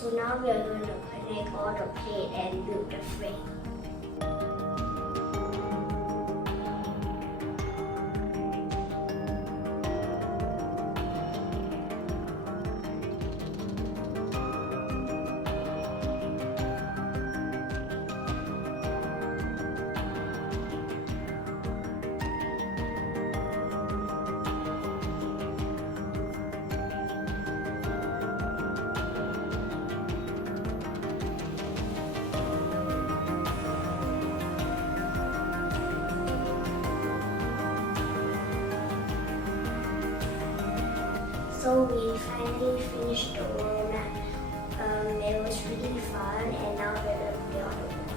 So now we are going to connect all the plate and build the frame. So we finally finished the wall. It was really fun, and now we're going to play on the wall.